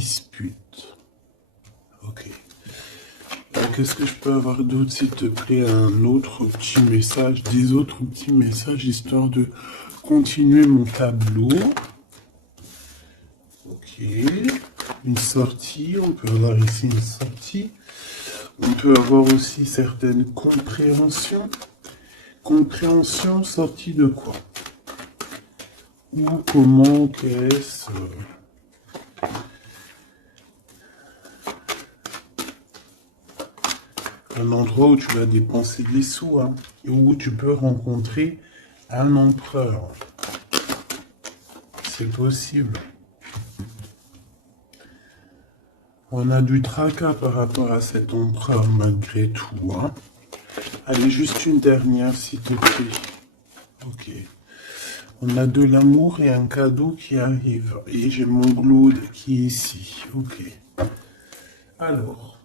dispute. Ok. Qu'est-ce que je peux avoir d'autre, s'il te plaît? Un autre petit message, des autres petits messages, histoire de continuer mon tableau. Ok. Une sortie, on peut avoir ici une sortie. On peut avoir aussi certaines compréhensions. Compréhension, sortie de quoi? Ou comment, qu'est-ce... Un endroit où tu vas dépenser des sous, hein, et où tu peux rencontrer un empereur. C'est possible. On a du tracas par rapport à cet empereur malgré tout. Hein. Allez, juste une dernière, s'il te plaît. Ok. On a de l'amour et un cadeau qui arrive. Et j'ai mon Glaude qui est ici. Ok. Alors,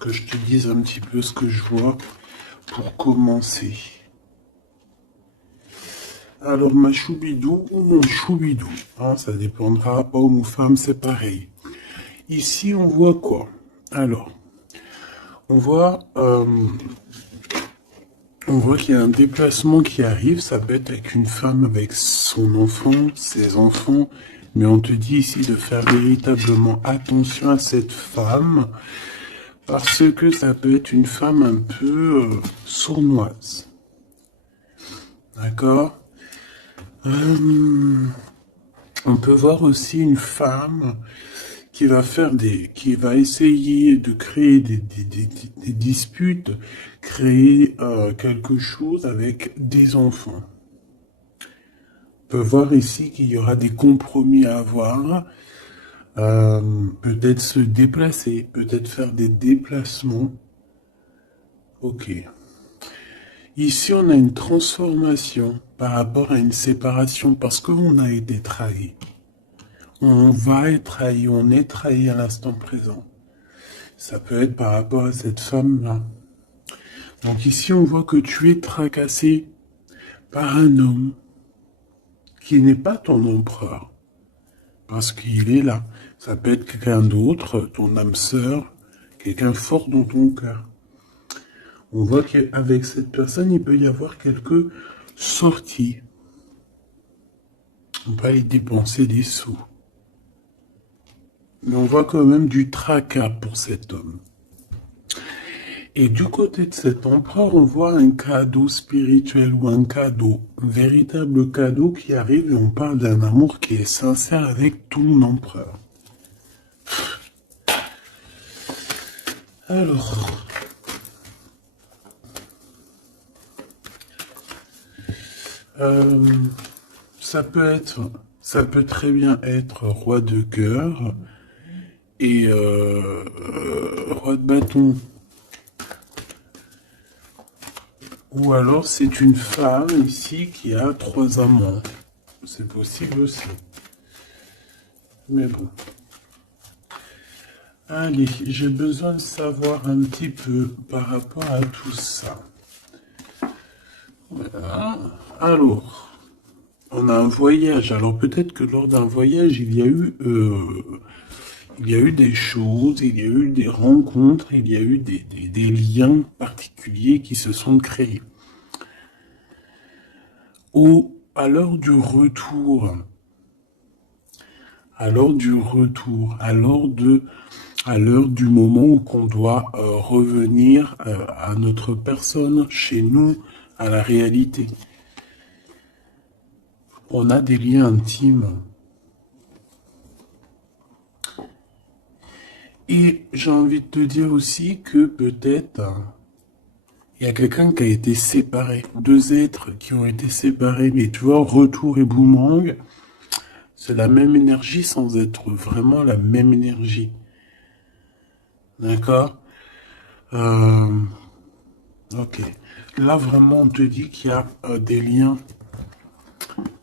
que je te dise un petit peu ce que je vois pour commencer. Alors, ma choubidou ou mon choubidou, hein, ça dépendra, homme ou femme, c'est pareil. Ici, on voit quoi? Alors, on voit qu'il y a un déplacement qui arrive. Ça peut être avec une femme, avec son enfant, ses enfants. Mais on te dit ici de faire véritablement attention à cette femme. Parce que ça peut être une femme un peu sournoise. D'accord? On peut voir aussi une femme qui va essayer de créer des disputes, créer quelque chose avec des enfants. On peut voir ici qu'il y aura des compromis à avoir, peut-être se déplacer, peut-être faire des déplacements. Ok. Ici, on a une transformation par rapport à une séparation parce qu'on a été trahi. On va être trahi, on est trahi à l'instant présent. Ça peut être par rapport à cette femme-là. Donc ici, on voit que tu es tracassé par un homme qui n'est pas ton empereur. Parce qu'il est là. Ça peut être quelqu'un d'autre, ton âme sœur, quelqu'un fort dans ton cœur. On voit qu'avec cette personne, il peut y avoir quelques sorties. On va y dépenser des sous. Mais on voit quand même du tracas pour cet homme. Et du côté de cet empereur, on voit un cadeau spirituel ou un cadeau, un véritable cadeau qui arrive et on parle d'un amour qui est sincère avec ton empereur. Alors, ça peut très bien être roi de cœur et roi de bâton. Ou alors c'est une femme ici qui a 3 amants. C'est possible aussi. Mais bon. Allez, j'ai besoin de savoir un petit peu par rapport à tout ça. Voilà. Alors, on a un voyage. Alors peut-être que lors d'un voyage, il y a eu des choses, il y a eu des rencontres, il y a eu des liens particuliers qui se sont créés. À l'heure du retour, à l'heure du moment où qu'on doit revenir à notre personne, chez nous, à la réalité. On a des liens intimes. Et j'ai envie de te dire aussi que peut-être il y a quelqu'un qui a été séparé. 2 êtres qui ont été séparés. Mais tu vois, retour et boomerang, c'est la même énergie sans être vraiment la même énergie. D'accord? Ok. Là, vraiment, on te dit qu'il y a des liens.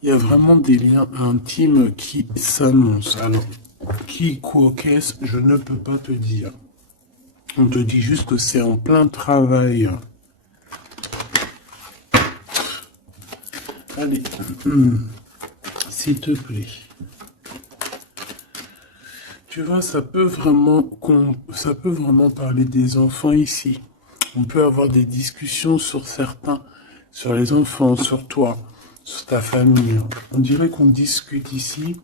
Il y a vraiment des liens intimes qui s'annoncent. Alors, qui, quoi, qu'est-ce, je ne peux pas te dire. On te dit juste que c'est en plein travail. Allez, s'il te plaît. Tu vois, ça peut vraiment parler des enfants ici. On peut avoir des discussions sur certains, sur les enfants, sur toi, sur ta famille. On dirait qu'on discute ici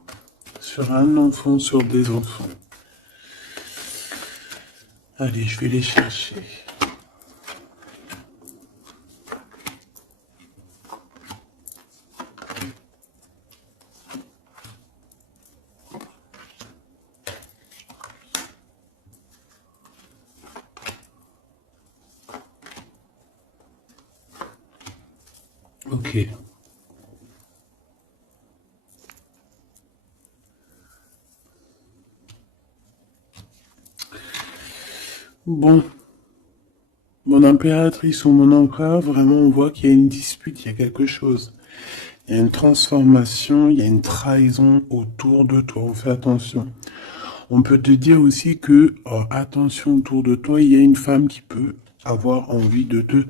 sur un enfant, sur des enfants. Allez, je vais les chercher. Ok. Bon, mon impératrice ou mon empereur, vraiment on voit qu'il y a une dispute, il y a quelque chose. Il y a une transformation, il y a une trahison autour de toi, on fait attention. On peut te dire aussi que, attention, autour de toi, il y a une femme qui peut avoir envie de te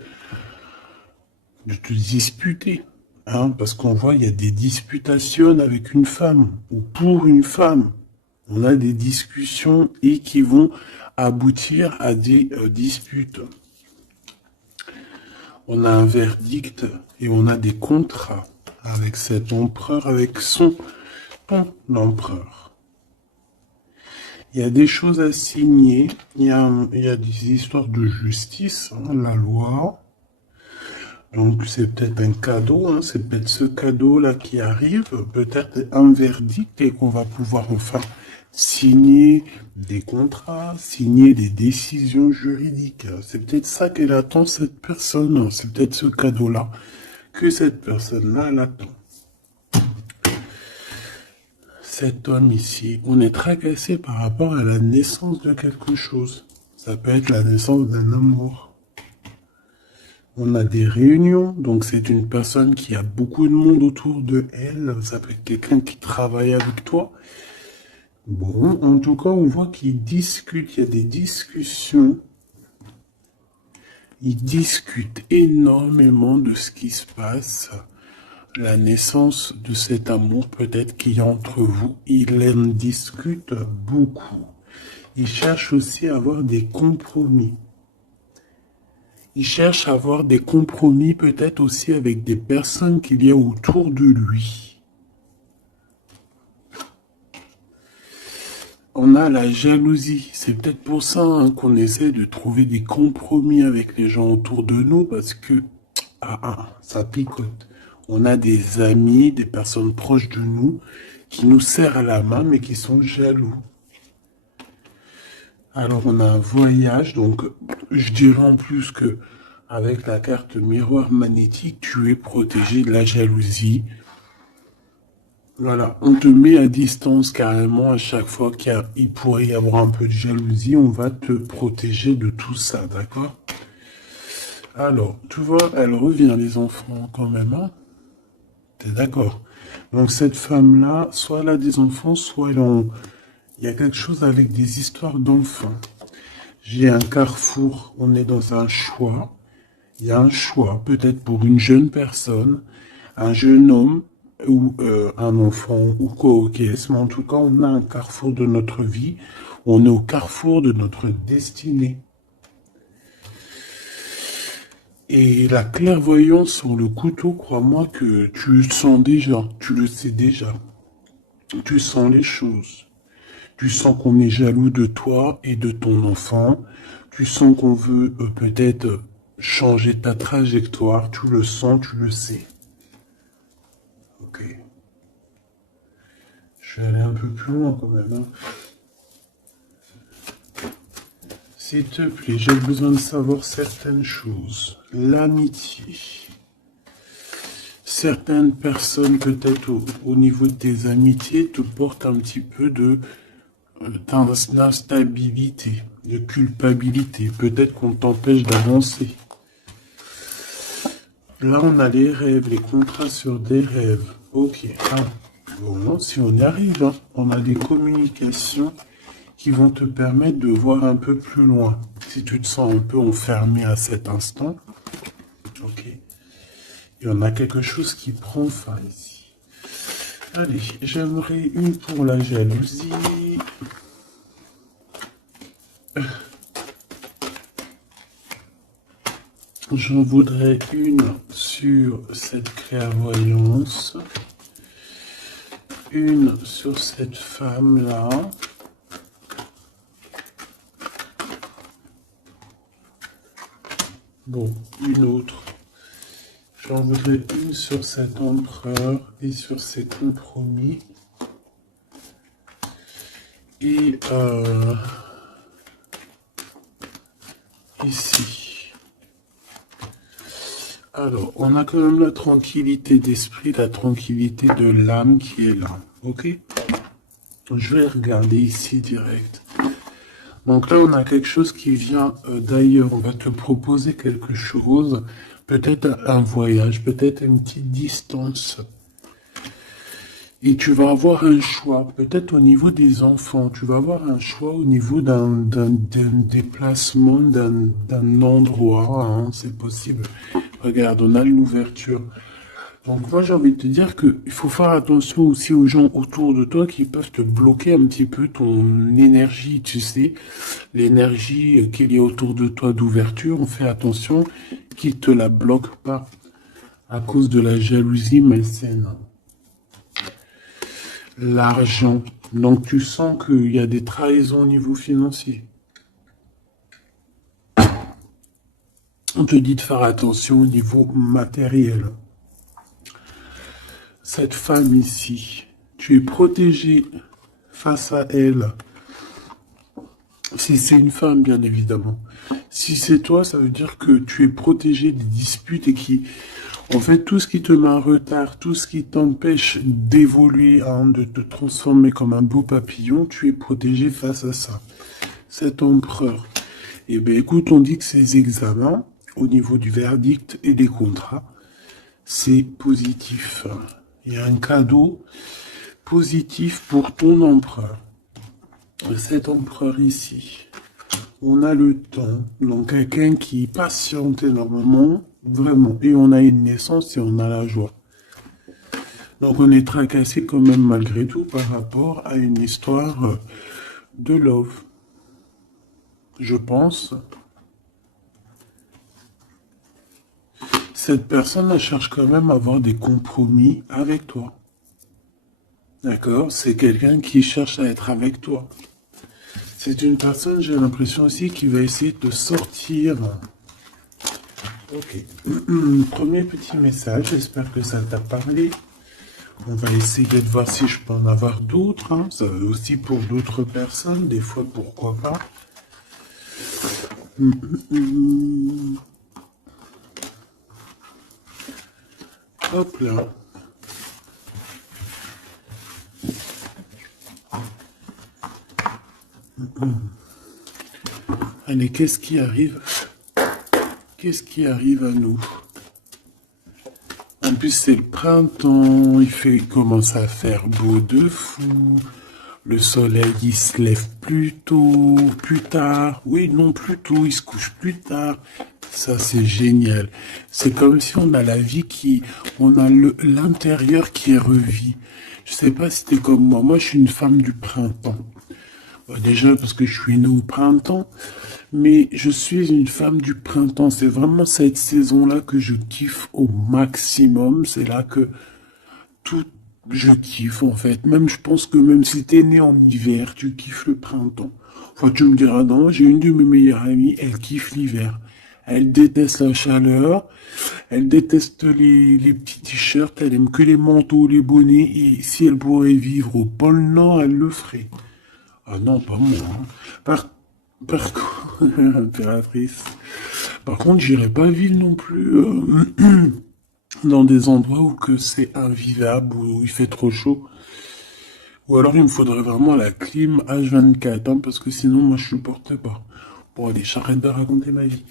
disputer. Hein, parce qu'on voit, il y a des disputations avec une femme ou pour une femme. On a des discussions et qui vont aboutir à des disputes. On a un verdict et on a des contrats avec cet empereur, avec son empereur. Il y a des choses à signer, il y a des histoires de justice, hein, la loi. Donc c'est peut-être un cadeau, hein, c'est peut-être ce cadeau-là qui arrive, peut-être un verdict et qu'on va pouvoir enfin signer des contrats, signer des décisions juridiques. C'est peut-être ça qu'elle attend, cette personne, c'est peut-être ce cadeau-là que cette personne-là l'attend. Cet homme ici, on est tracassé par rapport à la naissance de quelque chose. Ça peut être la naissance d'un amour. On a des réunions, donc c'est une personne qui a beaucoup de monde autour de elle. Ça peut être quelqu'un qui travaille avec toi. Bon, en tout cas, on voit qu'ils discutent, il y a des discussions. Ils discutent énormément de ce qui se passe. La naissance de cet amour peut-être qu'il y a entre vous. Ils en discutent beaucoup. Ils cherchent aussi à avoir des compromis. Il cherche à avoir des compromis peut-être aussi avec des personnes qu'il y a autour de lui. On a la jalousie. C'est peut-être pour ça hein, qu'on essaie de trouver des compromis avec les gens autour de nous parce que ça picote. On a des amis, des personnes proches de nous qui nous serrent la main mais qui sont jaloux. Alors on a un voyage, donc je dirais en plus que avec la carte miroir magnétique, tu es protégé de la jalousie. Voilà, on te met à distance carrément à chaque fois qu'il pourrait y avoir un peu de jalousie, on va te protéger de tout ça, d'accord? Alors, tu vois, elle revient les enfants quand même, hein? T'es d'accord? Donc cette femme-là, soit elle a des enfants, soit il y a quelque chose avec des histoires d'enfants. J'ai un carrefour, on est dans un choix. Il y a un choix, peut-être pour une jeune personne, un jeune homme ou un enfant ou quoi qu'est-ce, mais en tout cas, on a un carrefour de notre vie. On est au carrefour de notre destinée. Et la clairvoyance sur le couteau, crois-moi que tu le sens déjà, tu le sais déjà. Tu sens les choses. Tu sens qu'on est jaloux de toi et de ton enfant. Tu sens qu'on veut peut-être changer ta trajectoire. Tu le sens, tu le sais. Ok. Je vais aller un peu plus loin quand même. Hein. S'il te plaît, j'ai besoin de savoir certaines choses. L'amitié. Certaines personnes, peut-être au niveau de tes amitiés, te portent un petit peu d'instabilité, de culpabilité. Peut-être qu'on t'empêche d'avancer. Là, on a les rêves, les contrats sur des rêves. Ok. Bon, si on y arrive, hein, on a des communications qui vont te permettre de voir un peu plus loin. Si tu te sens un peu enfermé à cet instant, ok. Et on a quelque chose qui prend fin ici. Allez, j'aimerais une pour la jalousie. J'en voudrais une sur cette clairvoyance, une sur cette femme-là, bon, une autre. J'en voudrais une sur cet empereur et sur ses compromis. Et ici. Alors, on a quand même la tranquillité d'esprit, la tranquillité de l'âme qui est là. Ok? Je vais regarder ici direct. Donc là, on a quelque chose qui vient d'ailleurs. On va te proposer quelque chose. Peut-être un voyage, peut-être une petite distance. Et tu vas avoir un choix, peut-être au niveau des enfants, tu vas avoir un choix au niveau d'un déplacement, d'un endroit, hein, c'est possible. Regarde, on a l'ouverture. Donc moi j'ai envie de te dire qu'il faut faire attention aussi aux gens autour de toi qui peuvent te bloquer un petit peu ton énergie, tu sais, l'énergie qu'il y a autour de toi d'ouverture, on fait attention qu'ils te la bloquent pas à cause de la jalousie malsaine. L'argent. Donc tu sens qu'il y a des trahisons au niveau financier. On te dit de faire attention au niveau matériel. Cette femme ici, tu es protégé face à elle. Si c'est une femme, bien évidemment. Si c'est toi, ça veut dire que tu es protégé des disputes et qui... En fait, tout ce qui te met en retard, tout ce qui t'empêche d'évoluer, hein, de te transformer comme un beau papillon, tu es protégé face à ça. Cet empereur. Eh bien, écoute, on dit que ces examens, au niveau du verdict et des contrats, c'est positif. Il y a un cadeau positif pour ton empereur. Cet empereur ici, on a le temps. Donc, quelqu'un qui patiente énormément, vraiment. Et on a une naissance et on a la joie. Donc, on est tracassé quand même malgré tout par rapport à une histoire de love. Je pense. Cette personne, elle cherche quand même à avoir des compromis avec toi. D'accord? C'est quelqu'un qui cherche à être avec toi. C'est une personne, j'ai l'impression aussi, qui va essayer de sortir. Ok. Premier petit message, j'espère que ça t'a parlé. On va essayer de voir si je peux en avoir d'autres. Hein. Ça aussi pour d'autres personnes, des fois pourquoi pas. Hop là. Allez, qu'est-ce qui arrive? Qu'est-ce qui arrive à nous? En plus, c'est le printemps, commence à faire beau de fou. Le soleil, il se lève plus tôt, plus tard. Oui, non, plus tôt, il se couche plus tard. Ça, c'est génial. C'est comme si on a la vie on a l'intérieur qui est revu. Je sais pas si t'es comme moi. Moi, je suis une femme du printemps. Déjà parce que je suis née au printemps, mais je suis une femme du printemps. C'est vraiment cette saison-là que je kiffe au maximum. C'est là que je kiffe en fait. Même je pense que même si t'es né en hiver, tu kiffes le printemps. Enfin, tu me diras, non, j'ai une de mes meilleures amies, elle kiffe l'hiver. Elle déteste la chaleur, elle déteste les petits t-shirts, elle aime que les manteaux, les bonnets, et si elle pourrait vivre au pôle Nord, elle le ferait. Ah non, pas moi. Hein. Par contre, impératrice. Par contre, j'irai pas vivre non plus dans des endroits où que c'est invivable, où il fait trop chaud. Ou alors il me faudrait vraiment la clim H24, hein, parce que sinon moi je supporte pas. Bon allez, j'arrête de raconter ma vie.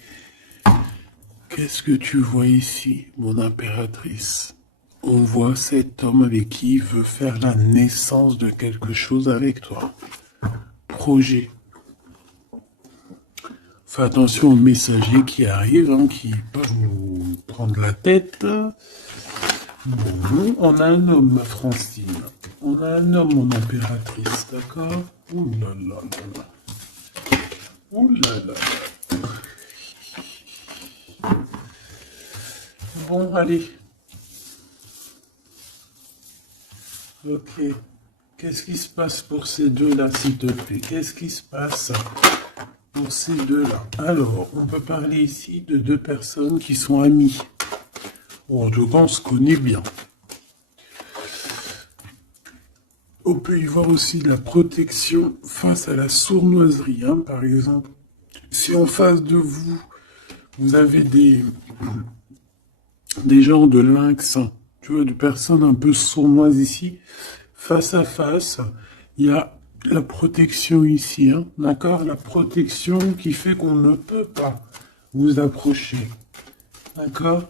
Qu'est-ce que tu vois ici, mon impératrice? On voit cet homme avec qui il veut faire la naissance de quelque chose avec toi. Projet. Fais attention aux messagers qui arrivent, hein, qui peuvent nous prendre la tête. Bon, on a un homme, ma Francine. On a un homme, mon impératrice, d'accord? Ouh là là là là. Ouh là là. Bon, allez. Ok. Qu'est-ce qui se passe pour ces deux-là, s'il te plaît? Qu'est-ce qui se passe pour ces deux-là? Alors, on peut parler ici de deux personnes qui sont amies. Bon, en tout cas, on se connaît bien. On peut y voir aussi la protection face à la sournoiserie, hein, par exemple. Si en face de vous, vous avez des genres de lynx, hein, tu vois, de personnes un peu sournoises ici, face à face, il y a la protection ici, hein, d'accord? La protection qui fait qu'on ne peut pas vous approcher, d'accord?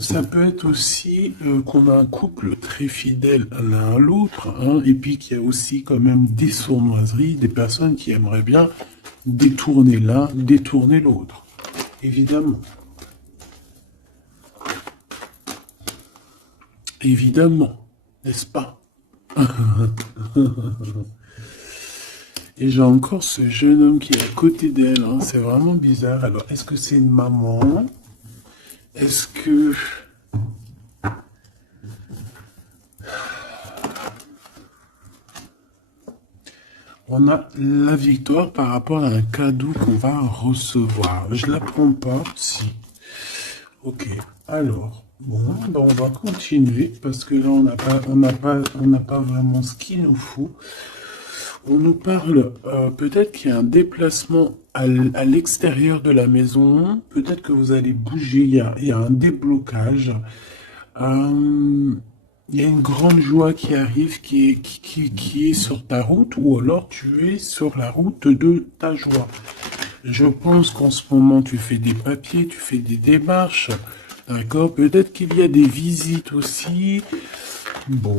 Ça peut être aussi qu'on a un couple très fidèle l'un à l'autre, hein, et puis qu'il y a aussi quand même des sournoiseries, des personnes qui aimeraient bien détourner l'un, détourner l'autre, évidemment. Évidemment, n'est-ce pas? Et j'ai encore ce jeune homme qui est à côté d'elle, hein, c'est vraiment bizarre. Alors, est-ce que c'est une maman? Est-ce que... On a la victoire par rapport à un cadeau qu'on va recevoir. Je la prends pas, si. Ok, alors, bon, ben on va continuer parce que là, on n'a pas vraiment ce qu'il nous faut. On nous parle, peut-être qu'il y a un déplacement à l'extérieur de la maison. Peut-être que vous allez bouger, il y a un déblocage. Il y a une grande joie qui arrive, qui est sur ta route, ou alors tu es sur la route de ta joie. Je pense qu'en ce moment, tu fais des papiers, tu fais des démarches, d'accord? Peut-être qu'il y a des visites aussi. Bon,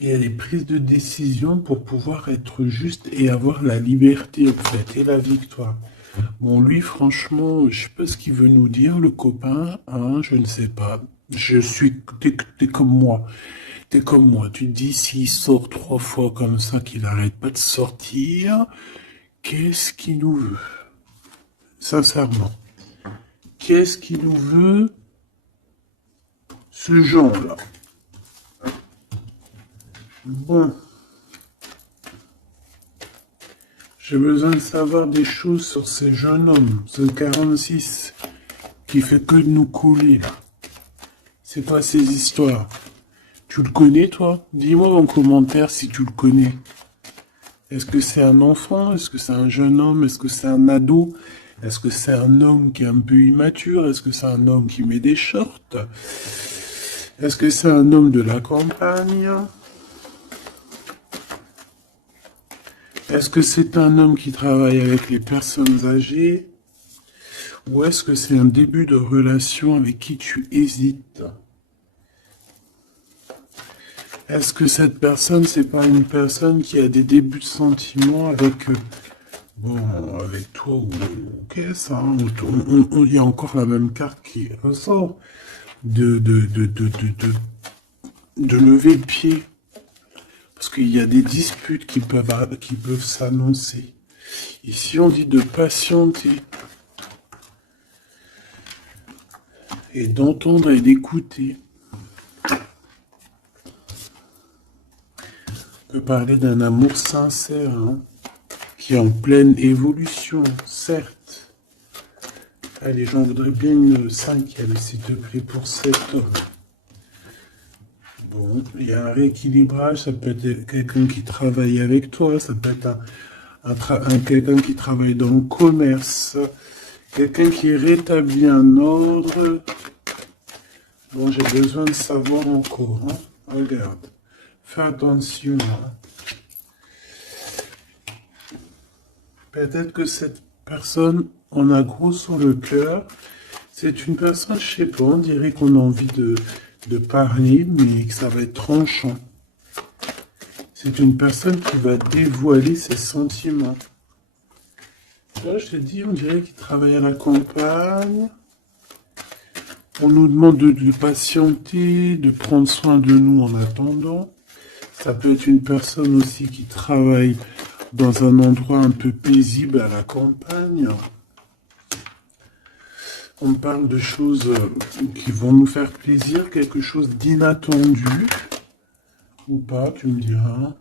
il y a des prises de décision pour pouvoir être juste et avoir la liberté, en fait, et la victoire. Bon, lui, franchement, je sais pas ce qu'il veut nous dire, le copain, hein, je ne sais pas. T'es comme moi. T'es comme moi. Tu te dis, s'il sort 3 fois comme ça, qu'il n'arrête pas de sortir, qu'est-ce qu'il nous veut? Sincèrement. Qu'est-ce qu'il nous veut? Ce genre-là. Bon. J'ai besoin de savoir des choses sur ces jeunes hommes, ce 46, qui fait que de nous couler, là. C'est quoi ces histoires? Tu le connais, toi? Dis-moi en commentaire si tu le connais. Est-ce que c'est un enfant? Est-ce que c'est un jeune homme? Est-ce que c'est un ado? Est-ce que c'est un homme qui est un peu immature? Est-ce que c'est un homme qui met des shorts? Est-ce que c'est un homme de la campagne? Est-ce que c'est un homme qui travaille avec les personnes âgées? Ou est-ce que c'est un début de relation avec qui tu hésites? Est-ce que cette personne, c'est pas une personne qui a des débuts de sentiments avec, bon, avec toi ou ok, ça, hein, il y a encore la même carte qui ressort de lever le pied. Parce qu'il y a des disputes qui peuvent s'annoncer. Ici, on dit de patienter. Et d'entendre et d'écouter. On peut parler d'un amour sincère, hein, qui est en pleine évolution, certes. Allez, j'en voudrais bien une cinquième, s'il te plaît, pour cet homme. Bon, il y a un rééquilibrage, ça peut être quelqu'un qui travaille avec toi, ça peut être quelqu'un qui travaille dans le commerce, quelqu'un qui rétablit un ordre. Bon, j'ai besoin de savoir encore, hein. Regarde, fais attention, hein. Peut-être que cette personne, on a gros sur le cœur. C'est une personne, je sais pas, on dirait qu'on a envie de parler, mais que ça va être tranchant. C'est une personne qui va dévoiler ses sentiments. Là, je te dis, on dirait qu'il travaille à la campagne. On nous demande de patienter, de prendre soin de nous en attendant. Ça peut être une personne aussi qui travaille dans un endroit un peu paisible à la campagne. On parle de choses qui vont nous faire plaisir, quelque chose d'inattendu. Ou pas, tu me diras.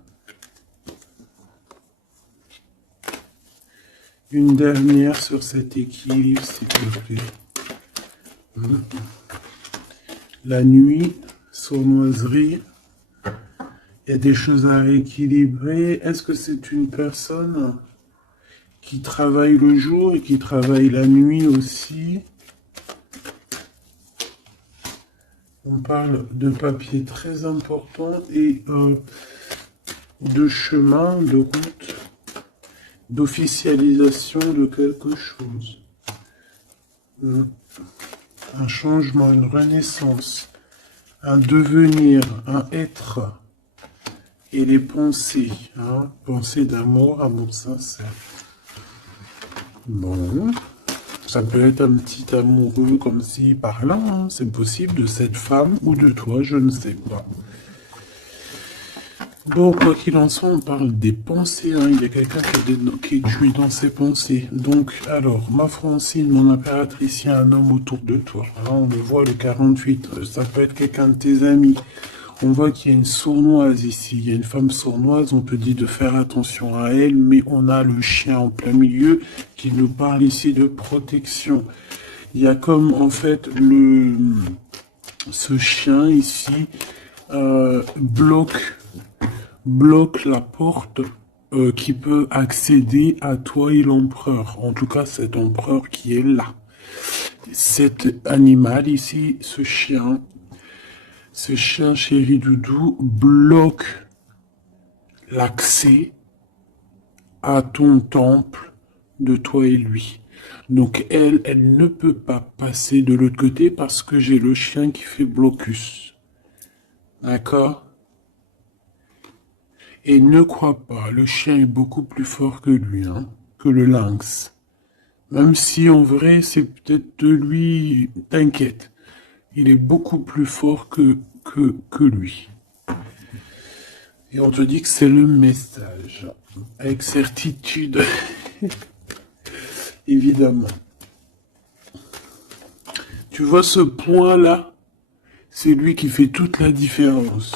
Une dernière sur cet équilibre, s'il te plaît. La nuit, sournoiserie. Il y a des choses à rééquilibrer. Est-ce que c'est une personne qui travaille le jour et qui travaille la nuit aussi? On parle de papier très important et de chemin, de route, d'officialisation de quelque chose. Un changement, une renaissance, un devenir, un être. Et les pensées, hein, pensées d'amour, amour sincère. Bon, ça peut être un petit amoureux comme si parlant, hein, c'est possible de cette femme ou de toi, je ne sais pas. Bon, quoi qu'il en soit, on parle des pensées, hein. Il y a quelqu'un qui est tué dans ses pensées. Donc, alors, ma Francine, mon impératrice, il y a un homme autour de toi. Là, on le voit, le 48, ça peut être quelqu'un de tes amis. On voit qu'il y a une sournoise ici, il y a une femme sournoise, on te dit de faire attention à elle, mais on a le chien en plein milieu qui nous parle ici de protection. Il y a comme en fait ce chien ici bloque la porte qui peut accéder à toi et l'empereur. En tout cas, cet empereur qui est là. Cet animal ici, ce chien chéri doudou bloque l'accès à ton temple de toi et lui. Donc elle ne peut pas passer de l'autre côté parce que j'ai le chien qui fait blocus. D'accord? Et ne crois pas, le chien est beaucoup plus fort que lui, hein, que le lynx. Même si en vrai, c'est peut-être de lui, t'inquiète. Il est beaucoup plus fort que lui. Et on te dit que c'est le message. Avec certitude. Évidemment. Tu vois ce point-là? C'est lui qui fait toute la différence.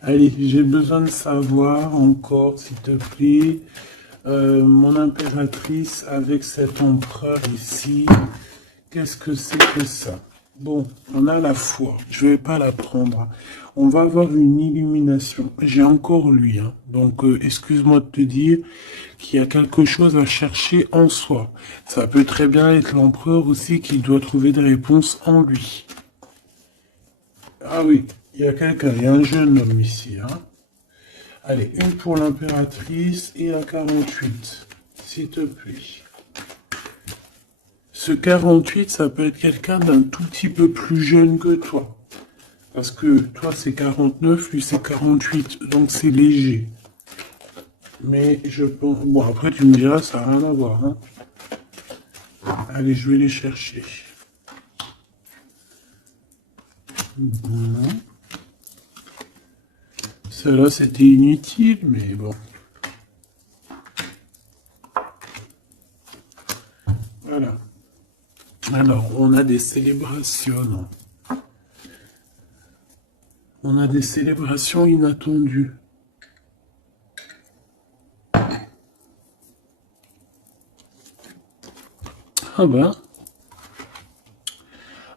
Allez, j'ai besoin de savoir encore, s'il te plaît, mon impératrice avec cet empereur ici, qu'est-ce que c'est que ça? Bon, on a la foi, je vais pas la prendre. On va avoir une illumination. J'ai encore lui, hein. Donc excuse-moi de te dire qu'il y a quelque chose à chercher en soi. Ça peut très bien être l'empereur aussi qui doit trouver des réponses en lui. Ah oui, il y a quelqu'un, il y a un jeune homme ici, hein. Allez, une pour l'impératrice et la 48, s'il te plaît. Ce 48, ça peut être quelqu'un d'un tout petit peu plus jeune que toi. Parce que toi, c'est 49, lui, c'est 48, donc c'est léger. Mais je pense... Bon, après, tu me diras, ça n'a rien à voir, hein. Allez, je vais les chercher. Bon. Celle-là, c'était inutile, mais bon. Voilà. Alors, on a des célébrations. On a des célébrations inattendues. Ah ben.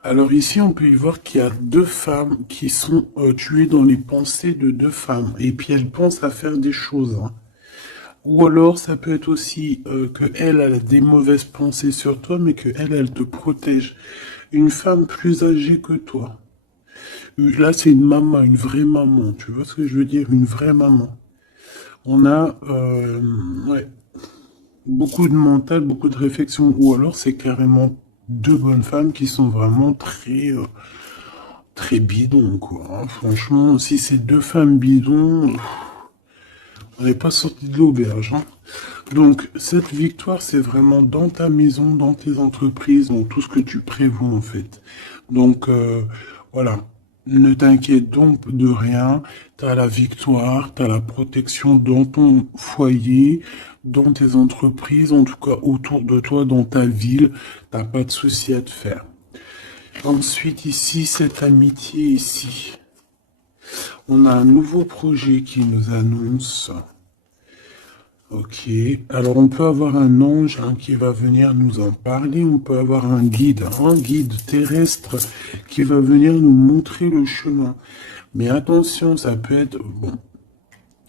Alors ici, on peut y voir qu'il y a deux femmes qui sont tuées dans les pensées de deux femmes. Et puis elles pensent à faire des choses. Hein. Ou alors, ça peut être aussi que elle a des mauvaises pensées sur toi, mais que elle te protège. Une femme plus âgée que toi. Là, c'est une maman, une vraie maman. Tu vois ce que je veux dire? Une vraie maman. On a ouais, beaucoup de mental, beaucoup de réflexion. Ou alors, c'est carrément deux bonnes femmes qui sont vraiment très bidons, quoi. Hein. Franchement, si c'est deux femmes bidons... On n'est pas sorti de l'auberge. Hein. Donc, cette victoire, c'est vraiment dans ta maison, dans tes entreprises, dans tout ce que tu prévois, en fait. Donc, voilà. Ne t'inquiète donc de rien. Tu as la victoire, tu as la protection dans ton foyer, dans tes entreprises, en tout cas autour de toi, dans ta ville. T'as pas de souci à te faire. Ensuite, ici, cette amitié ici. On a un nouveau projet qui nous annonce. Ok, alors on peut avoir un ange qui va venir nous en parler, on peut avoir un guide terrestre qui va venir nous montrer le chemin. Mais attention, ça peut être, bon,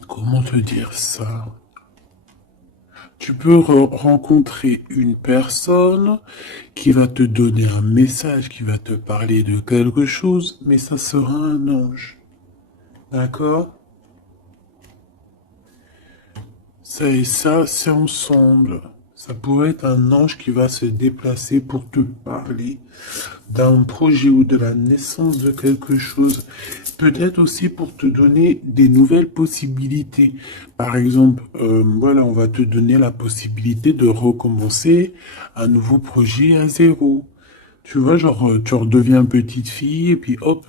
comment te dire ça? Tu peux rencontrer une personne qui va te donner un message, qui va te parler de quelque chose, mais ça sera un ange. D'accord? Ça et ça, c'est ensemble. Ça pourrait être un ange qui va se déplacer pour te parler d'un projet ou de la naissance de quelque chose. Peut-être aussi pour te donner des nouvelles possibilités. Par exemple, voilà, on va te donner la possibilité de recommencer un nouveau projet à zéro. Tu vois, genre, tu redeviens petite fille et puis hop,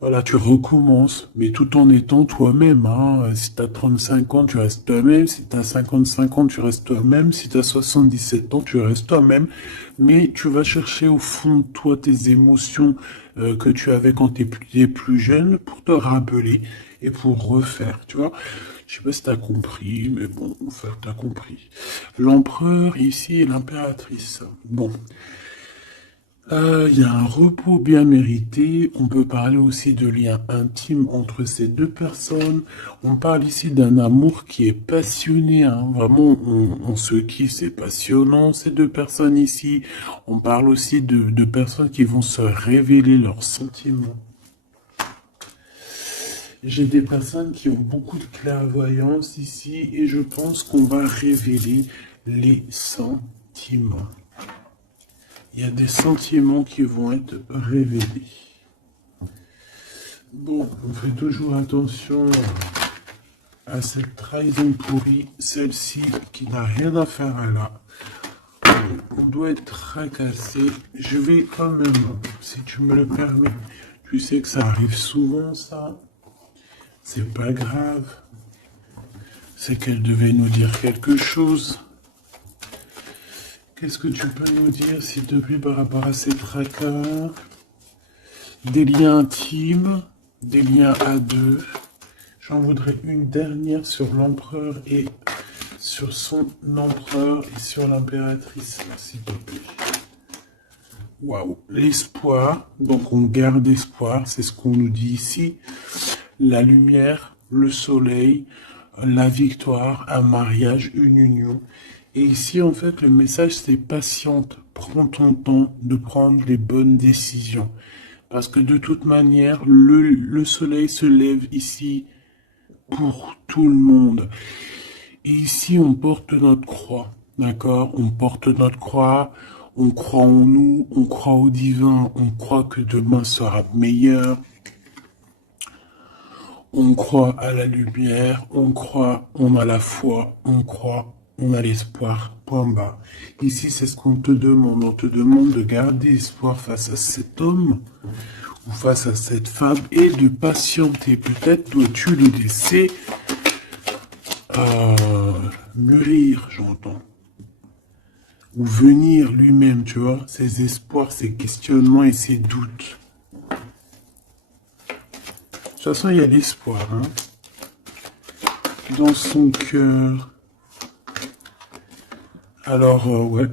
voilà, tu recommences, mais tout en étant toi-même, hein. Si t'as 35 ans, tu restes toi-même. Si t'as 55 ans, tu restes toi-même. Si t'as 77 ans, tu restes toi-même. Mais tu vas chercher au fond de toi tes émotions que tu avais quand t'es plus jeune pour te rappeler et pour refaire, tu vois. Je sais pas si t'as compris, mais bon, enfin, t'as compris. L'empereur ici et l'impératrice. Bon. Il y a un repos bien mérité. On peut parler aussi de liens intimes entre ces deux personnes. On parle ici d'un amour qui est passionné, hein. Vraiment, on se kiffe, c'est passionnant, ces deux personnes ici. On parle aussi de personnes qui vont se révéler leurs sentiments. J'ai des personnes qui ont beaucoup de clairvoyance ici et je pense qu'on va révéler les sentiments. Il y a des sentiments qui vont être révélés. Bon, on fait toujours attention à cette trahison pourrie, celle-ci qui n'a rien à faire là. On doit être tracassé. Je vais quand même, si tu me le permets, tu sais que ça arrive souvent ça. C'est pas grave. C'est qu'elle devait nous dire quelque chose. Qu'est-ce que tu peux nous dire, s'il te plaît, par rapport à ces tracas? Des liens intimes, des liens à deux. J'en voudrais une dernière sur l'empereur et sur son empereur et sur l'impératrice, s'il te plaît. Waouh, l'espoir. Donc on garde espoir, c'est ce qu'on nous dit ici. La lumière, le soleil, la victoire, un mariage, une union. Et ici, en fait, le message, c'est patiente. Prends ton temps de prendre les bonnes décisions. Parce que de toute manière, le soleil se lève ici pour tout le monde. Et ici, on porte notre croix. D'accord? On porte notre croix. On croit en nous. On croit au divin. On croit que demain sera meilleur. On croit à la lumière, on croit, on a la foi, on croit, on a l'espoir, point bas. Ici, c'est ce qu'on te demande. On te demande de garder espoir face à cet homme ou face à cette femme et de patienter. Peut-être dois-tu le laisser mûrir, j'entends. Ou venir lui-même, tu vois, ses espoirs, ses questionnements et ses doutes. De toute façon, il y a l'espoir, hein. Dans son cœur. Alors, ouais.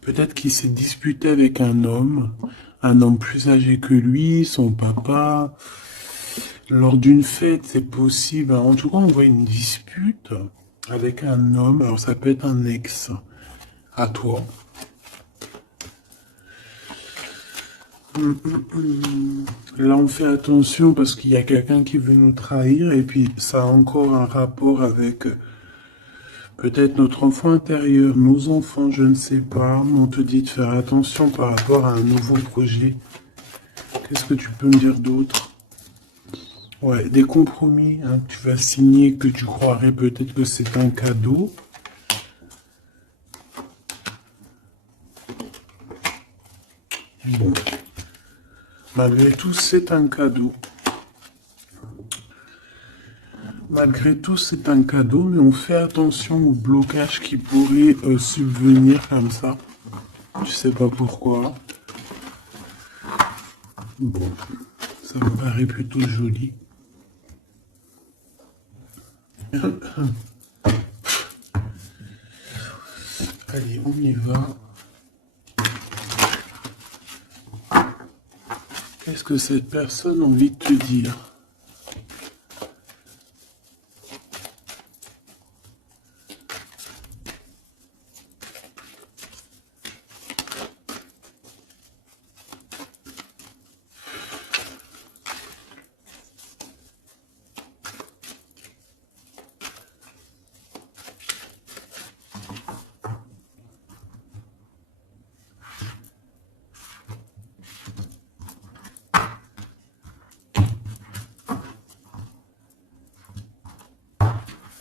Peut-être qu'il s'est disputé avec un homme plus âgé que lui, son papa. Lors d'une fête, c'est possible. En tout cas, on voit une dispute avec un homme. Alors, ça peut être un ex à toi. Là, on fait attention parce qu'il y a quelqu'un qui veut nous trahir et puis ça a encore un rapport avec peut-être notre enfant intérieur, nos enfants, je ne sais pas. On te dit de faire attention par rapport à un nouveau projet. Qu'est-ce que tu peux me dire d'autre? Ouais, des compromis hein, que tu vas signer, que tu croirais peut-être que c'est un cadeau. Bon. Malgré tout, c'est un cadeau. Malgré tout, c'est un cadeau, mais on fait attention aux blocages qui pourraient subvenir comme ça. Je sais pas pourquoi. Bon, ça me paraît plutôt joli. Allez, on y va. Qu'est-ce que cette personne a envie de te dire?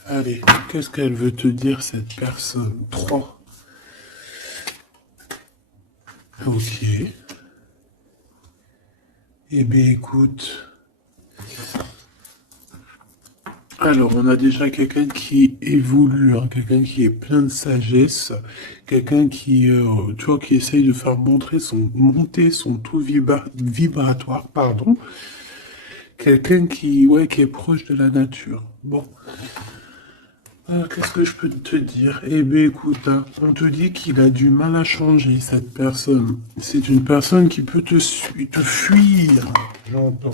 Allez, qu'est-ce qu'elle veut te dire, cette personne? 3. Ok. Eh bien, écoute. Alors, on a déjà quelqu'un qui évolue, hein, quelqu'un qui est plein de sagesse, quelqu'un qui, tu vois, qui essaye de faire monter son taux vibratoire, pardon. Quelqu'un qui, ouais, qui est proche de la nature. Bon. Qu'est-ce que je peux te dire? Eh bien, écoute, hein, on te dit qu'il a du mal à changer, cette personne. C'est une personne qui peut te fuir, j'entends.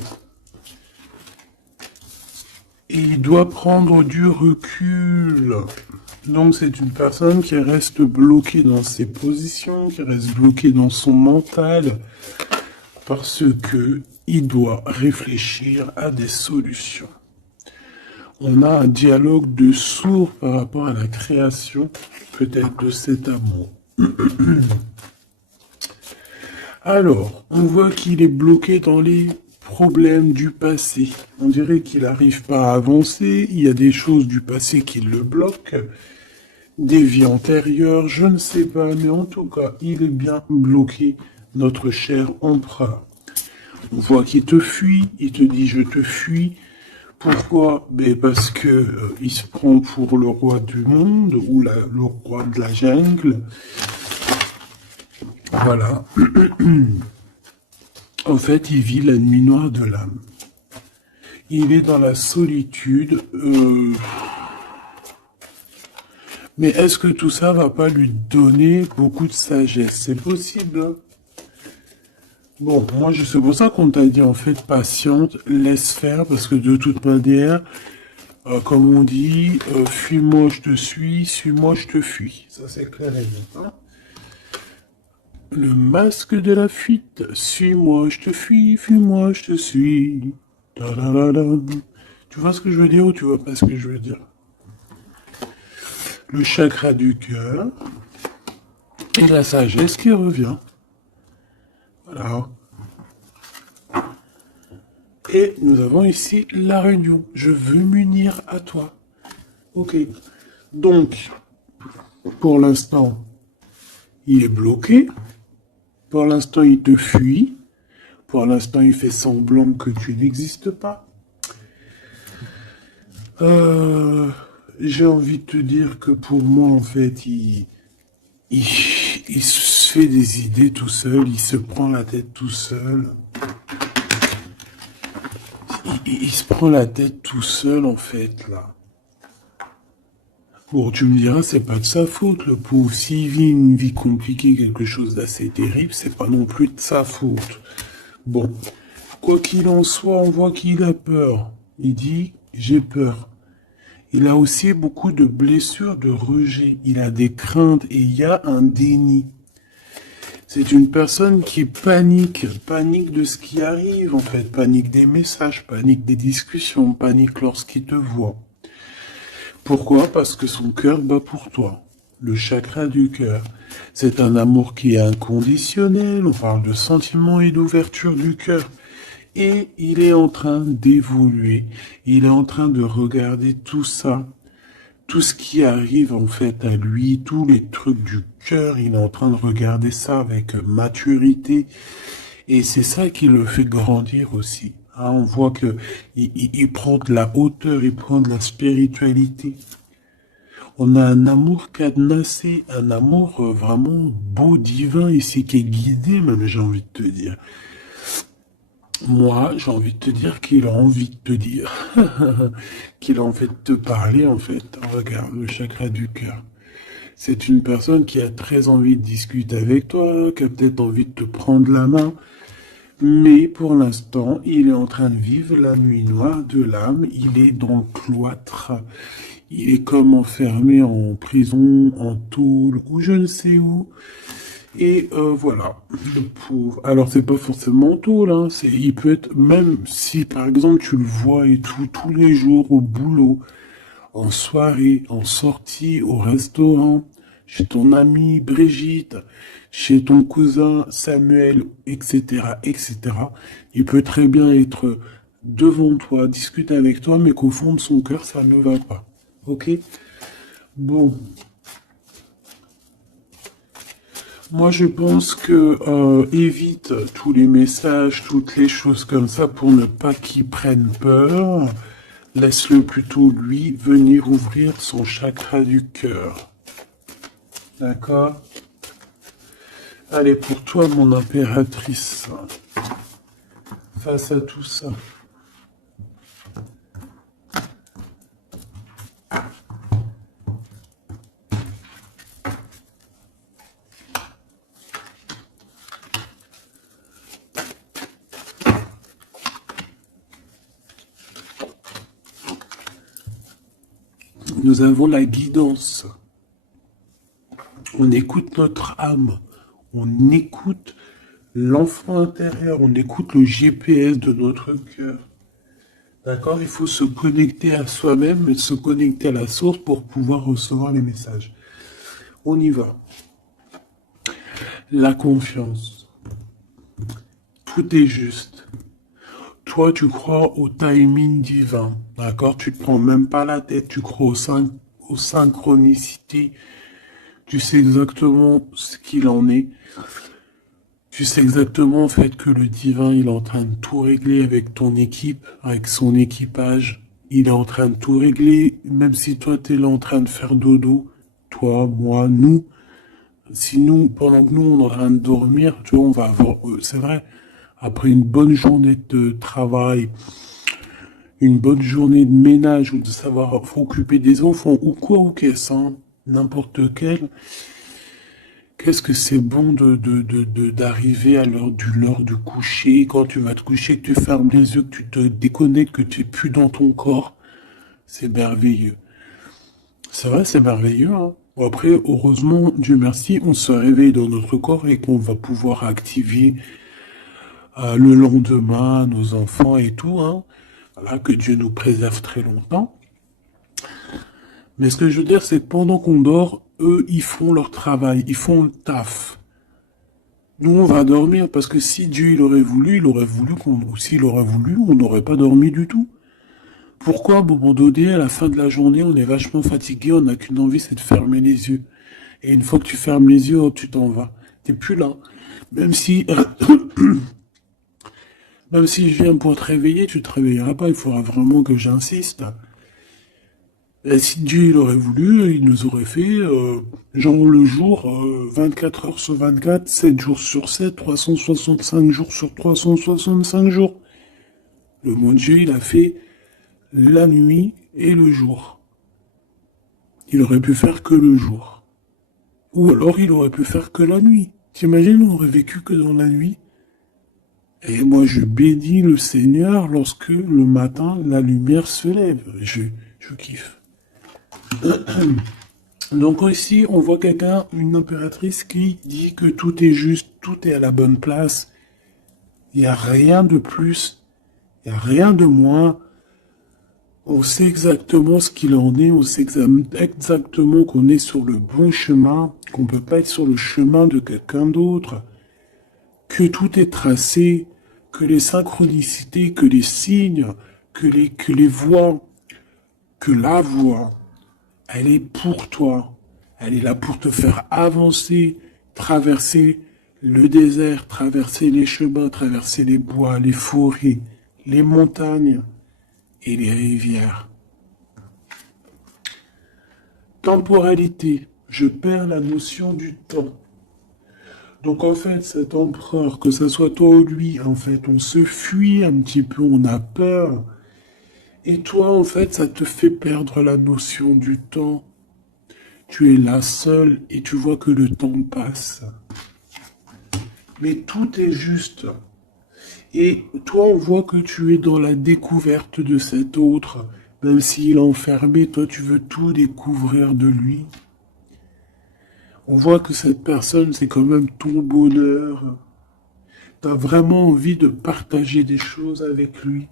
Et il doit prendre du recul. Donc, c'est une personne qui reste bloquée dans ses positions, qui reste bloquée dans son mental, parce que il doit réfléchir à des solutions. On a un dialogue de sourds par rapport à la création, peut-être, de cet amour. Alors, on voit qu'il est bloqué dans les problèmes du passé. On dirait qu'il n'arrive pas à avancer, il y a des choses du passé qui le bloquent, des vies antérieures, je ne sais pas, mais en tout cas, il est bien bloqué, notre cher empereur. On voit qu'il te fuit, il te dit « je te fuis ». Pourquoi? Ben parce que il se prend pour le roi du monde ou le roi de la jungle. Voilà. En fait, il vit la nuit noire de l'âme. Il est dans la solitude. Mais est-ce que tout ça va pas lui donner beaucoup de sagesse? C'est possible, hein. Bon, moi, c'est pour ça qu'on t'a dit, en fait, patiente, laisse faire, parce que de toute manière, comme on dit, fuis-moi, je te suis-moi, je te fuis. Ça, c'est clair et net, hein. Le masque de la fuite, suis-moi, je te fuis, fuis-moi, je te suis. Ta-da-da-da. Tu vois ce que je veux dire ou tu vois pas ce que je veux dire? Le chakra du cœur et la sagesse qui revient. Voilà. Et nous avons ici la réunion. Je veux m'unir à toi. Ok. Donc, pour l'instant, il est bloqué. Pour l'instant, il te fuit. Pour l'instant, il fait semblant que tu n'existes pas. J'ai envie de te dire que pour moi, en fait, il se fait des idées tout seul, il se prend la tête tout seul. Il se prend la tête tout seul, en fait, là. Bon, tu me diras, c'est pas de sa faute, le pauvre. S'il vit une vie compliquée, quelque chose d'assez terrible, c'est pas non plus de sa faute. Bon, quoi qu'il en soit, on voit qu'il a peur. Il dit, j'ai peur. Il a aussi beaucoup de blessures, de rejet. Il a des craintes et il y a un déni. C'est une personne qui panique de ce qui arrive en fait, panique des messages, panique des discussions, panique lorsqu'il te voit. Pourquoi? Parce que son cœur bat pour toi. Le chakra du cœur. C'est un amour qui est inconditionnel, on parle de sentiments et d'ouverture du cœur. Et il est en train d'évoluer, il est en train de regarder tout ça, tout ce qui arrive en fait à lui, tous les trucs du cœur, il est en train de regarder ça avec maturité. Et c'est ça qui le fait grandir aussi. Hein, on voit que il prend de la hauteur, il prend de la spiritualité. On a un amour cadenassé, un amour vraiment beau, divin ici, qui est guidé même, j'ai envie de te dire. Moi, j'ai envie de te dire qu'il a envie de te dire, qu'il a envie de te parler en fait. Regarde, le chakra du cœur. C'est une personne qui a très envie de discuter avec toi, qui a peut-être envie de te prendre la main, mais pour l'instant, il est en train de vivre la nuit noire de l'âme, il est dans le cloître, il est comme enfermé en prison, en tôle, ou je ne sais où. Et voilà, le pauvre. Alors c'est pas forcément tôt là, il peut être même si par exemple tu le vois et tout tous les jours au boulot, en soirée, en sortie, au restaurant, chez ton amie Brigitte, chez ton cousin Samuel, etc., etc. Il peut très bien être devant toi, discuter avec toi, mais qu'au fond de son cœur ça ne va pas. Ok? Bon. Moi, je pense que évite tous les messages, toutes les choses comme ça pour ne pas qu'il prenne peur. Laisse-le plutôt, lui, venir ouvrir son chakra du cœur. D'accord? Allez, pour toi, mon impératrice, face à tout ça. Nous avons la guidance. On écoute notre âme. On écoute l'enfant intérieur. On écoute le GPS de notre cœur. D'accord? Il faut se connecter à soi-même et se connecter à la source pour pouvoir recevoir les messages. On y va. La confiance. Tout est juste. Toi, tu crois au timing divin. D'accord? Tu te prends même pas la tête. Tu crois aux synchronicités. Tu sais exactement ce qu'il en est. Tu sais exactement en fait que le divin, il est en train de tout régler avec ton équipe, avec son équipage. Il est en train de tout régler, même si toi, tu es là en train de faire dodo. Toi, moi, nous. Si nous, pendant que nous, on est en train de dormir, tu vois, on va avoir, c'est vrai, après une bonne journée de travail, une bonne journée de ménage ou de savoir s'occuper des enfants ou quoi ou qu'est-ce, hein, n'importe quel. Qu'est-ce que c'est bon d'arriver à l'heure du coucher, quand tu vas te coucher, que tu fermes les yeux, que tu te déconnectes, que tu es plus dans ton corps. C'est merveilleux. C'est vrai, c'est merveilleux, hein. Bon, après, heureusement, Dieu merci, on se réveille dans notre corps et qu'on va pouvoir activer le lendemain nos enfants et tout, hein. Voilà, que Dieu nous préserve très longtemps. Mais ce que je veux dire, c'est que pendant qu'on dort, eux, ils font leur travail, ils font le taf. Nous, on va dormir parce que si Dieu il aurait voulu ou s'il aurait voulu, on n'aurait pas dormi du tout. Pourquoi, à un moment donné, à la fin de la journée, on est vachement fatigué, on n'a qu'une envie, c'est de fermer les yeux. Et une fois que tu fermes les yeux, oh, tu t'en vas. T'es plus là. Même si, même si je viens pour te réveiller, tu te réveilleras pas. Il faudra vraiment que j'insiste. Et si Dieu il aurait voulu, il nous aurait fait, genre le jour, 24 heures sur 24, 7 jours sur 7, 365 jours sur 365 jours. Le mon Dieu, il a fait la nuit et le jour. Il aurait pu faire que le jour. Ou alors il aurait pu faire que la nuit. T'imagines, on aurait vécu que dans la nuit. Et moi, je bénis le Seigneur lorsque le matin, la lumière se lève. Je kiffe. Donc ici, on voit quelqu'un, une impératrice qui dit que tout est juste, tout est à la bonne place. Il n'y a rien de plus, il n'y a rien de moins. On sait exactement ce qu'il en est, on sait exactement qu'on est sur le bon chemin, qu'on ne peut pas être sur le chemin de quelqu'un d'autre, que tout est tracé, que les synchronicités, que les signes, que les voix, que la voix, elle est pour toi. Elle est là pour te faire avancer, traverser le désert, traverser les chemins, traverser les bois, les forêts, les montagnes et les rivières. Temporalité, je perds la notion du temps. Donc en fait, cet empereur, que ce soit toi ou lui, en fait, on se fuit un petit peu, on a peur. Et toi, en fait, ça te fait perdre la notion du temps. Tu es là seul et tu vois que le temps passe. Mais tout est juste. Et toi, on voit que tu es dans la découverte de cet autre. Même s'il est enfermé, toi, tu veux tout découvrir de lui. On voit que cette personne, c'est quand même ton bonheur. Tu as vraiment envie de partager des choses avec lui.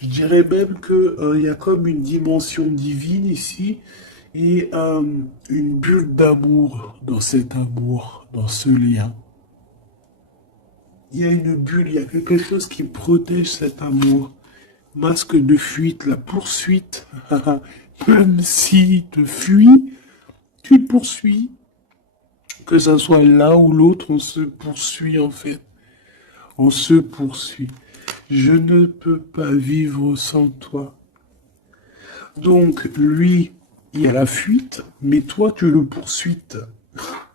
Je dirais même que il y a comme une dimension divine ici et une bulle d'amour dans cet amour, dans ce lien. Il y a une bulle, il y a quelque chose qui protège cet amour. Masque de fuite, la poursuite. Même s'il te fuit, tu le poursuis. Que ça soit l'un ou l'autre, on se poursuit en fait. On se poursuit. Je ne peux pas vivre sans toi. Donc, lui, il y a la fuite, mais toi, tu le poursuis.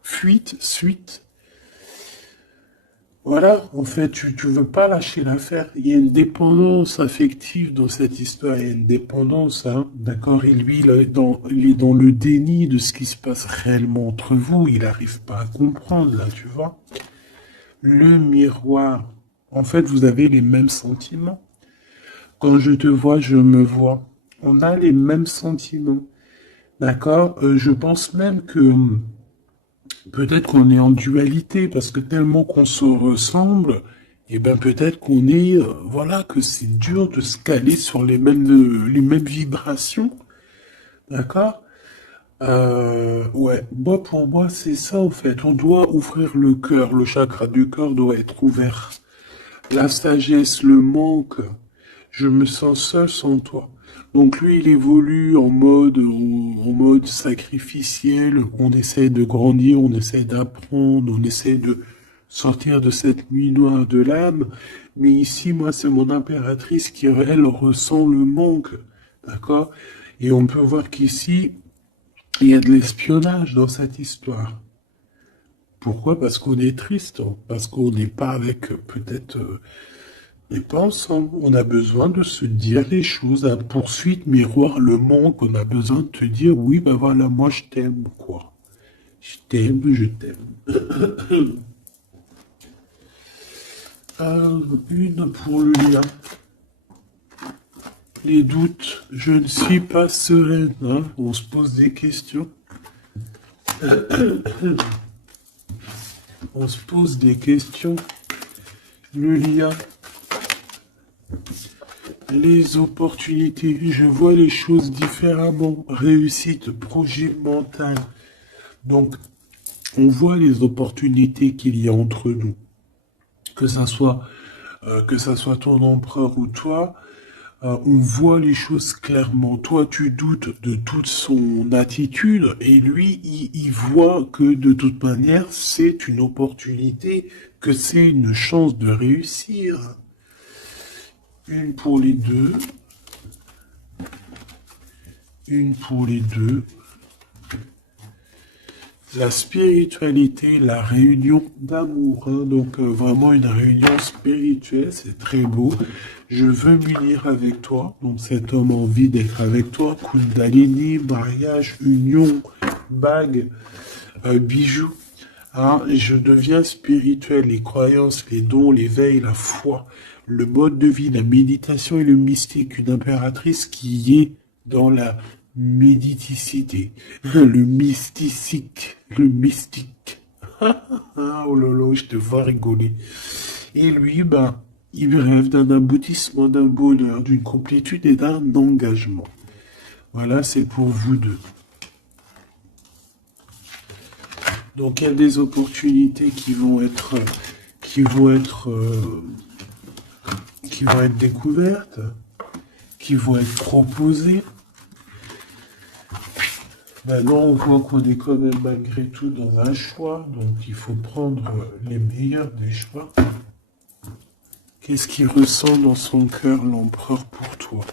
Fuite, suite. Voilà, en fait, tu veux pas lâcher l'affaire. Il y a une dépendance affective dans cette histoire. Il y a une dépendance, hein, d'accord? Et lui, il est dans le déni de ce qui se passe réellement entre vous. Il n'arrive pas à comprendre, là, tu vois. Le miroir. En fait, vous avez les mêmes sentiments. Quand je te vois, je me vois. On a les mêmes sentiments. D'accord? Je pense même que peut-être qu'on est en dualité, parce que tellement qu'on se ressemble, et ben peut-être qu'on est, voilà, que c'est dur de se caler sur les mêmes vibrations. D'accord? Ouais, moi pour moi c'est ça en fait. On doit ouvrir le cœur, le chakra du cœur doit être ouvert. La sagesse, le manque. Je me sens seul sans toi. Donc lui, il évolue en mode sacrificiel. On essaie de grandir, on essaie d'apprendre, on essaie de sortir de cette nuit noire de l'âme. Mais ici, moi, c'est mon impératrice qui, elle, ressent le manque. D'accord? Et on peut voir qu'ici, il y a de l'espionnage dans cette histoire. Pourquoi? Parce qu'on est triste, parce qu'on n'est pas avec peut-être mais pas ensemble. On a besoin de se dire les choses, la poursuite, miroir, le manque. On a besoin de te dire, oui, ben voilà, moi je t'aime, quoi. Je t'aime, je t'aime. Une pour le lien. Les doutes, je ne suis pas sereine. Hein. On se pose des questions. On se pose des questions. Le lien. Les opportunités, je vois les choses différemment. Réussite, projet mental. Donc, on voit les opportunités qu'il y a entre nous. Que ça soit ton empereur ou toi, on voit les choses clairement. Toi, tu doutes de toute son attitude et lui, il voit que de toute manière, c'est une opportunité, que c'est une chance de réussir. Une pour les deux. Une pour les deux. La spiritualité, la réunion d'amour. Hein, donc vraiment une réunion spirituelle, c'est très beau. Je veux m'unir avec toi. Donc cet homme a envie d'être avec toi. Kundalini, mariage, union, bague, bijoux. Hein, je deviens spirituel. Les croyances, les dons, l'éveil, la foi, le mode de vie, la méditation et le mystique. Une impératrice qui est dans la méditicité, le mystique, le mystique. Oh lolo, je te vois rigoler. Et lui, ben, il rêve d'un aboutissement, d'un bonheur, d'une complétude et d'un engagement. Voilà, c'est pour vous deux. Donc il y a des opportunités qui vont être découvertes, qui vont être proposées. Maintenant, on voit qu'on est quand même malgré tout dans un choix, donc il faut prendre les meilleurs des choix. Qu'est-ce qu'il ressent dans son cœur, l'empereur, pour toi?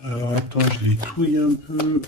Alors attends, je les touille un peu.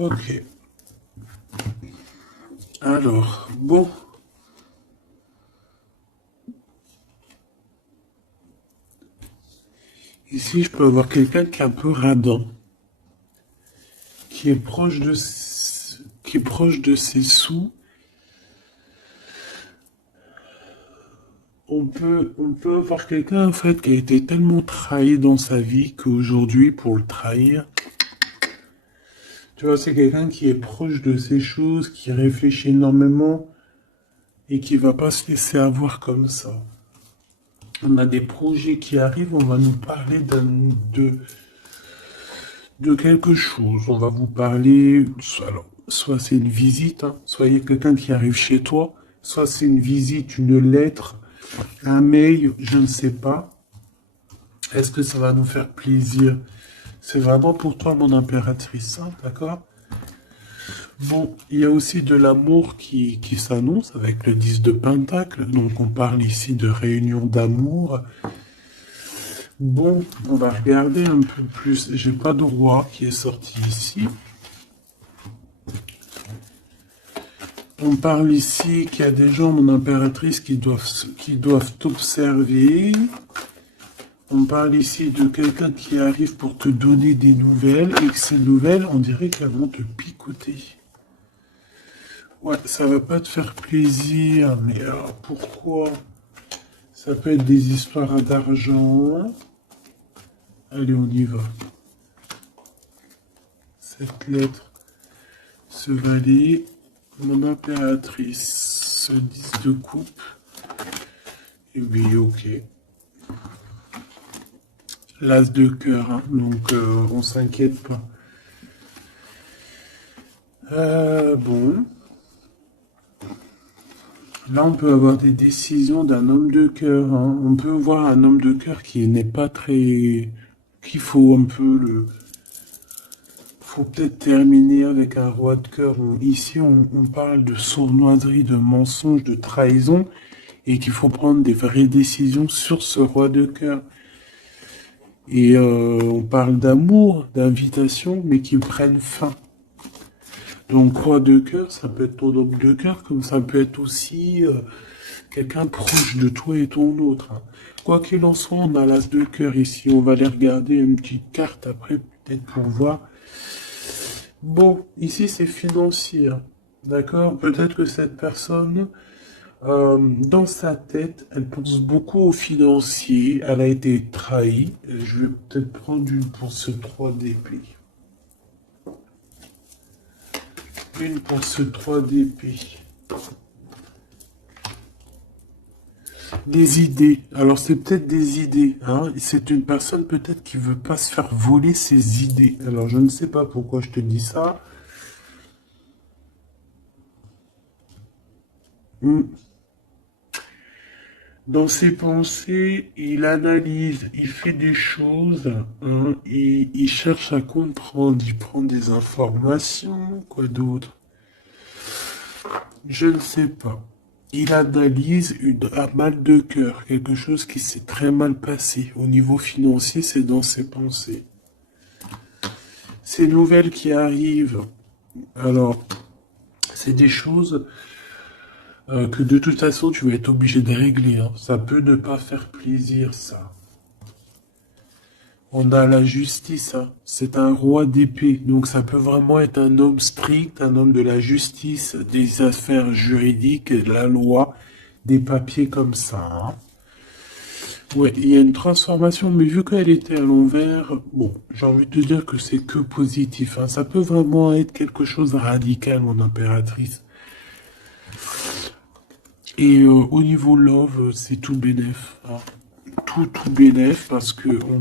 Ok. Alors, bon. Ici, je peux avoir quelqu'un qui est un peu radin, qui est proche de, qui est proche de ses sous. On peut avoir quelqu'un, en fait, qui a été tellement trahi dans sa vie qu'aujourd'hui, pour le trahir, tu vois, c'est quelqu'un qui est proche de ses choses, qui réfléchit énormément et qui va pas se laisser avoir comme ça. On a des projets qui arrivent, on va nous parler de quelque chose. On va vous parler, alors, soit c'est une visite, hein, soit il y a quelqu'un qui arrive chez toi, soit c'est une visite, une lettre, un mail, je ne sais pas. Est-ce que ça va nous faire plaisir? C'est vraiment pour toi, mon impératrice, hein, d'accord? Bon, il y a aussi de l'amour qui s'annonce avec le 10 de Pentacle. Donc, on parle ici de réunion d'amour. Bon, on va regarder un peu plus. J'ai pas de roi qui est sorti ici. On parle ici qu'il y a des gens, mon impératrice, qui doivent t'observer. On parle ici de quelqu'un qui arrive pour te donner des nouvelles et que ces nouvelles, on dirait qu'elles vont te picoter. Ouais, ça va pas te faire plaisir, mais alors pourquoi? Ça peut être des histoires d'argent. Allez, on y va. Cette lettre, ce valet, mon impératrice, ce 10 de coupe. Et oui, ok. L'as de cœur, hein, donc on s'inquiète pas. Bon. Là, on peut avoir des décisions d'un homme de cœur, hein. On peut voir un homme de cœur qui n'est pas très... qu'il faut un peu le... faut peut-être terminer avec un roi de cœur. Ici, on parle de sournoiserie, de mensonge, de trahison, et qu'il faut prendre des vraies décisions sur ce roi de cœur. Et on parle d'amour, d'invitation, mais qui prennent fin. Donc, roi de cœur, ça peut être ton homme de cœur, comme ça peut être aussi quelqu'un proche de toi et ton autre, hein. Quoi qu'il en soit, on a l'as de cœur ici. On va aller regarder une petite carte après, peut-être pour voir. Bon, ici, c'est financier, hein. D'accord? Peut-être que cette personne, dans sa tête, elle pense beaucoup aux financiers. Elle a été trahie. Je vais peut-être prendre une pour ce 3 d'épée. Une pour ce 3 d'épée. Des idées. Alors c'est peut-être des idées, hein. C'est une personne peut-être qui veut pas se faire voler ses idées. Alors je ne sais pas pourquoi je te dis ça. Dans ses pensées, il analyse, il fait des choses, hein, et il cherche à comprendre, il prend des informations, quoi d'autre? Je ne sais pas. Il analyse un mal de cœur, quelque chose qui s'est très mal passé. Au niveau financier, c'est dans ses pensées. Ces nouvelles qui arrivent, alors, c'est des choses que de toute façon, tu vas être obligé de régler, hein. Ça peut ne pas faire plaisir, ça. On a la justice, hein. C'est un roi d'épée, donc ça peut vraiment être un homme strict, un homme de la justice, des affaires juridiques, de la loi. des papiers comme ça. Hein. Ouais, il y a une transformation, mais vu qu'elle était à l'envers, bon, j'ai envie de te dire que c'est que positif. Hein. Ça peut vraiment être quelque chose de radical, mon impératrice. Et au niveau love, c'est tout bénef. Hein. Tout bénef, parce que on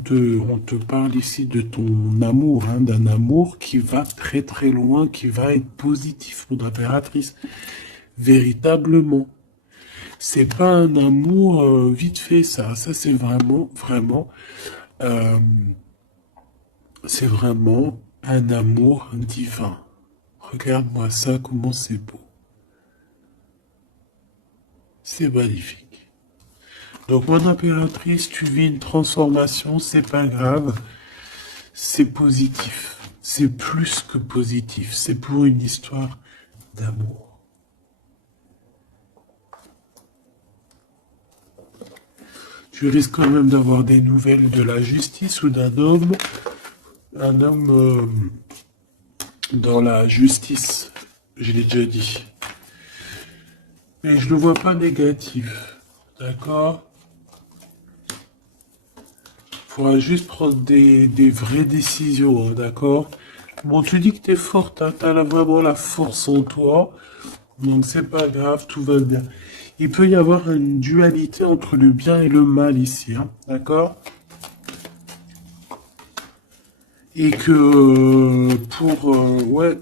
te parle ici de ton amour, hein, d'un amour qui va très très loin, qui va être positif, mon impératrice. Véritablement. C'est pas un amour vite fait, ça. Ça, c'est euh, c'est vraiment un amour divin. Regarde-moi ça, comment c'est beau. C'est magnifique. Donc, mon impératrice, tu vis une transformation, c'est pas grave. C'est positif. C'est plus que positif. C'est pour une histoire d'amour. Tu risques quand même d'avoir des nouvelles de la justice ou d'un homme. Un homme dans la justice. Je l'ai déjà dit. Mais je ne le vois pas négatif. D'accord? Il faudra juste prendre des vraies décisions, hein, d'accord? Bon, tu dis que t'es forte, hein, t'as vraiment la force en toi. Donc c'est pas grave, tout va bien. Il peut y avoir une dualité entre le bien et le mal ici, hein, d'accord? Et que ouais,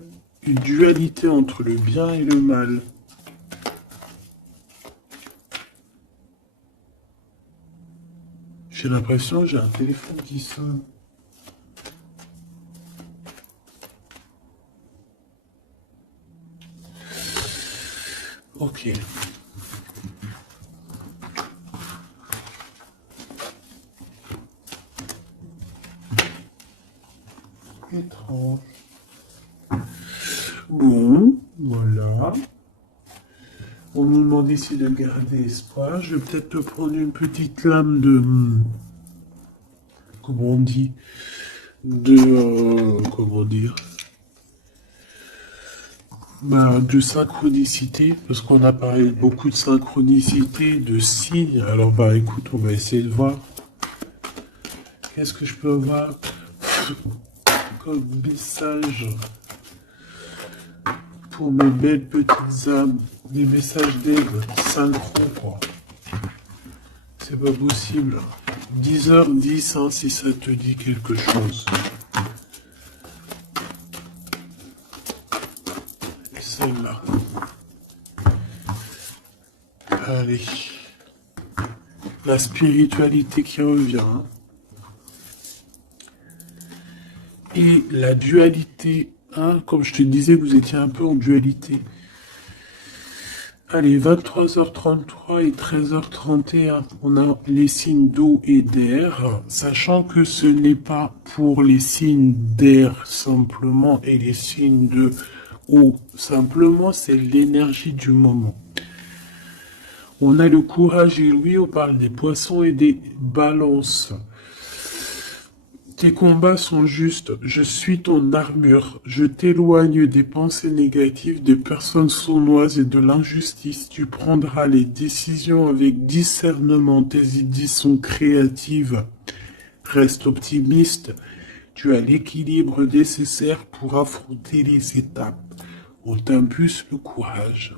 une dualité entre le bien et le mal. J'ai l'impression que j'ai un téléphone qui sonne. Ok. Étrange. Bon, voilà. On nous demande ici de garder espoir. Je vais peut-être te prendre une petite lame de... Comment on dit? Comment dire? Bah, de synchronicité, parce qu'on a parlé beaucoup de synchronicité, de signes. Alors, bah, écoute, on va essayer de voir. Qu'est-ce que je peux avoir comme message pour mes belles petites âmes? Des messages d'aide, synchro, quoi. C'est pas possible. 10h10, hein, si ça te dit quelque chose. Et celle-là. Allez. La spiritualité qui revient. Hein. Et la dualité. Hein, comme je te disais, vous étiez un peu en dualité. Allez, 23h33 et 13h31, on a les signes d'eau et d'air, sachant que ce n'est pas pour les signes d'air simplement et les signes de eau simplement, c'est l'énergie du moment. On a le courage et lui, on parle des poissons et des balances. Tes combats sont justes, je suis ton armure, je t'éloigne des pensées négatives, des personnes sournoises et de l'injustice. Tu prendras les décisions avec discernement, tes idées sont créatives. Reste optimiste, tu as l'équilibre nécessaire pour affronter les étapes. On t'impulse le courage.